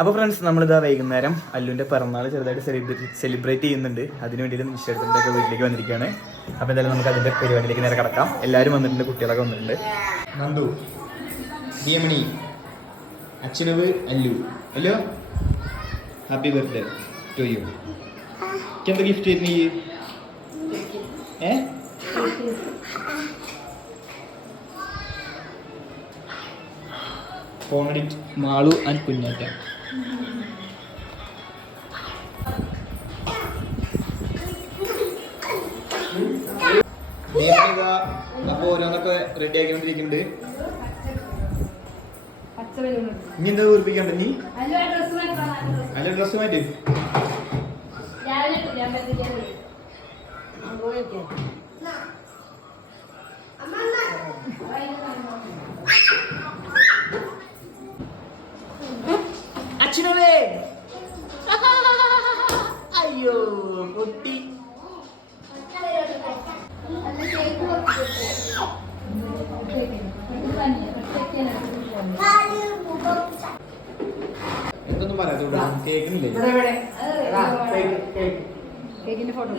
അപ്പോൾ ഫ്രണ്ട്സ് നമ്മളിതാ വൈകുന്നേരം അല്ലുവിന്റെ പിറന്നാൾ ചെറുതായിട്ട് സെലിബ്രേറ്റ് ചെയ്യുന്നുണ്ട്. അതിന് വേണ്ടിയിട്ട് നിശ്ചയത്തിന്റെ വീട്ടിലേക്ക് വന്നിരിക്കുകയാണ്. അപ്പോൾ എന്തായാലും നമുക്ക് അതിന്റെ പരിപാടിയിലേക്ക് നേരെ കിടക്കാം. എല്ലാവരും വന്നിട്ടുണ്ട് കുട്ടികളൊക്കെ വന്നിട്ടുണ്ട്. നന്ദു അച്ഛനവ് അല്ലു. അല്ലോ ഹാപ്പി ബർത്ത്ഡേ ടു യു എന്താ ഗിഫ്റ്റ് നീ ഏ കോമഡിറ്റ് മാളു ആൻഡ് കുഞ്ഞാറ്റ. അപ്പൊ ഓരോന്നൊക്കെ റെഡി ആക്കിക്കൊണ്ടിരിക്കുന്നുണ്ട്. ഇനി എന്താ വീർപ്പിക്കണ്ട നീ നല്ല ഡ്രസ് മാറ്റി അച്ഛനവേ എന്തൊന്നും പറയാത്തോണ്ട് കേൾക്കുന്നില്ലേ? കേക്കിന്റെ ഫോട്ടോ.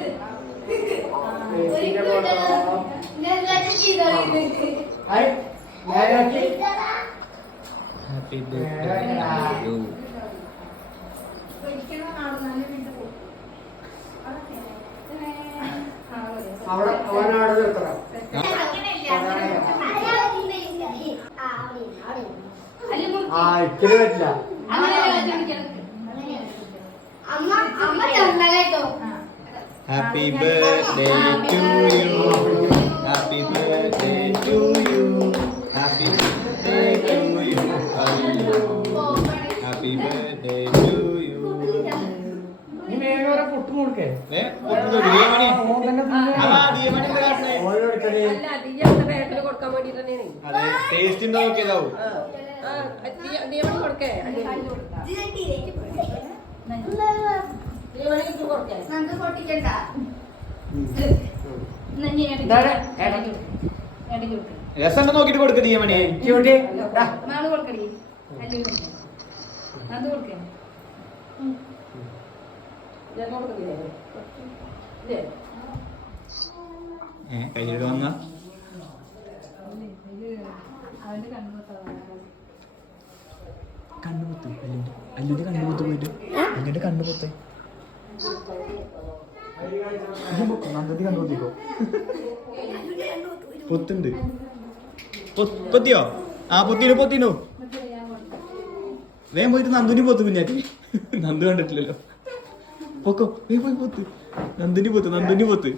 ഹാപ്പി ബർത്ത്ഡേ അവിടെ അവനാട് നിർത്തണം ആ ഇച്ചിരി പറ്റില്ല happy birthday to you happy birthday to you happy birthday to you happy birthday to you നീ വേഗം ഒരു ഇടയ്ക്ക്. രസം നോക്കിട്ട് കൊടുക്ക. ചൂണ്ടി ദാ. നാൾ കൊടുക്കടി അത് കൊടുക്കേ ഞാൻ കൊടുക്കുന്നില്ലേ ഇല്ലേ ഏ കയ്യിൽ വന്ന അവന്റെ കണ്ണു കണ്ണുപൊത്ത് അല്ലുന്റെ അല്ലുന്റെ കണ്ണുപൊത്ത് പോയിട്ട്. അല്ലുന്റെ കണ്ണുപൊത്തെ നന്ദി കണ്ണുപൊത്തിക്കോ പൊത്തുണ്ട്. പൊത്തിയോ? ആ പൊത്തിനു പൊത്തിനു വേഗം പോയിട്ട് നന്ദുനി പൊത്ത് കുഞ്ഞാറ്റി നന്ദു കണ്ടിട്ടില്ലല്ലോ. പൊക്കോ. വേഗം പോയി പൊത്ത്. നന്ദുനി പൊത്ത് നന്ദുനി പൊത്ത്.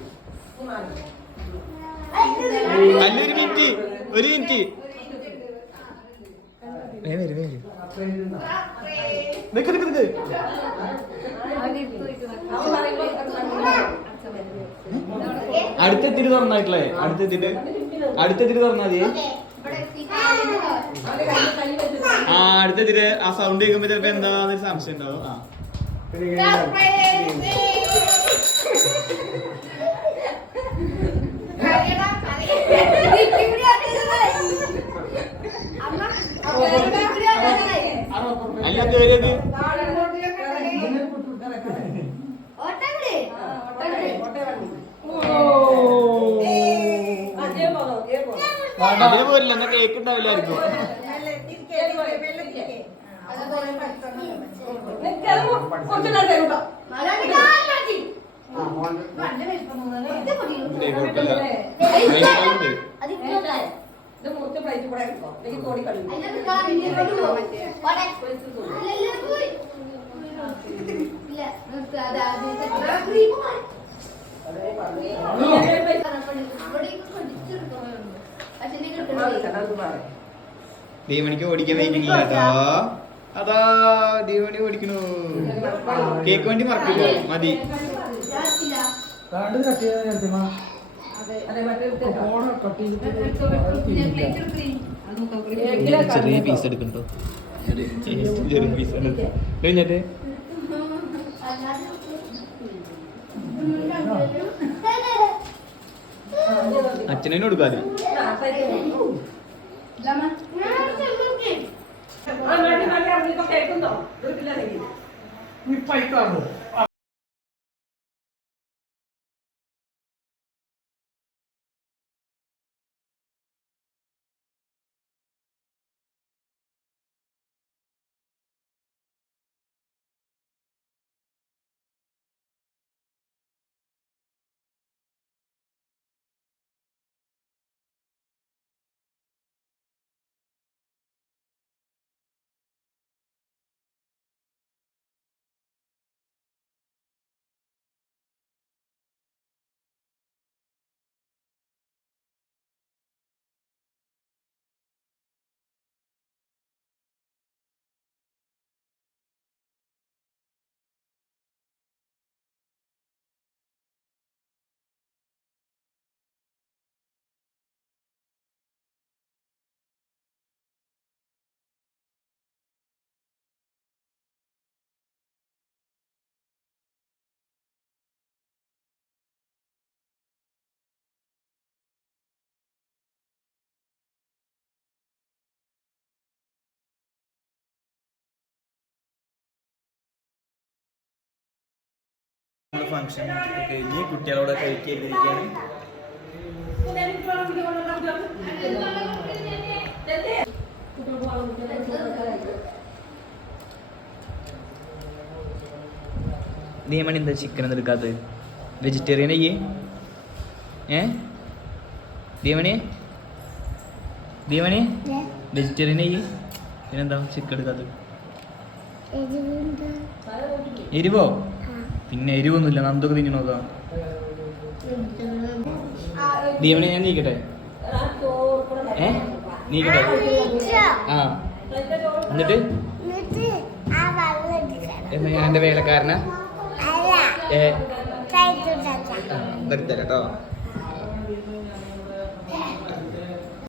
അല്ലൊരു മിനിറ്റ് ഒരു മിനിറ്റ്. വരും വരും. നിക്ക് നിക്ക് നിക്ക്. അടുത്തെത്തിട്ട് തുറന്നായിട്ടില്ലേ അടുത്തെത്തിട്ട് അടുത്തെത്തിട്ട് തുറന്നാ മതി ആ അടുത്തെത്തിട്ട് ആ സൗണ്ട് കേൾക്കുമ്പോ ചിലപ്പോ എന്താന്നൊരു സംശയം ഉണ്ടാവും. ആ. പിന്നെ വരുന്നത് അതേപോലെ എന്നാ കേക്ക് ഉണ്ടാവില്ലായിരിക്കും. ആ, മോൻ കുഴപ്പമില്ല. ഇത് മുറിച്ച പ്ലേറ്റ് കൂടെ എടുക്കോ എനിക്ക് തോടി കളയും ദീമണിക്ക് ഓടിക്കാൻ വൈകില്ല കേട്ടോ അതാ ദീപണി ഓടിക്കണു. കേക്ക് വേണ്ടി മറക്കില്ല മതി. കണ്ടു കട്ട് ചെറിയ പീസ് എടുക്കണ്ടോ? ചെറിയ പീസ് കഴിഞ്ഞിട്ട്? അച്ഛനെ കൊടുക്കാതെ. ഇപ്പൊ നല്ല ഫംഗ്ഷൻ കഴിഞ്ഞ് കുട്ടികളോട് കഴിക്കാതിരിക്കുകയാണ് നിയമണി എന്താ ചിക്കൻ ഒന്നും എടുക്കാത്തത്? വെജിറ്റേറിയൻ അയ്യേ ഏ? ദീമണി ദീമണി വെജിറ്റേറിയൻ അയ്യേ പിന്നെന്താ ചിക്കൻ എടുക്കാത്തത്? എരിവോ? പിന്നെ എരിവൊന്നുമില്ല. നന്ദൊക്കെ തിന്നു നോക്കാം ദീപനെ ഞാൻ നീക്കട്ടെ? ഏ? നീക്കട്ടെ? ആ. എന്നിട്ട്? എന്നാ ഞാൻ എന്റെ വേലക്കാരനാ ഏ? കേട്ടോ.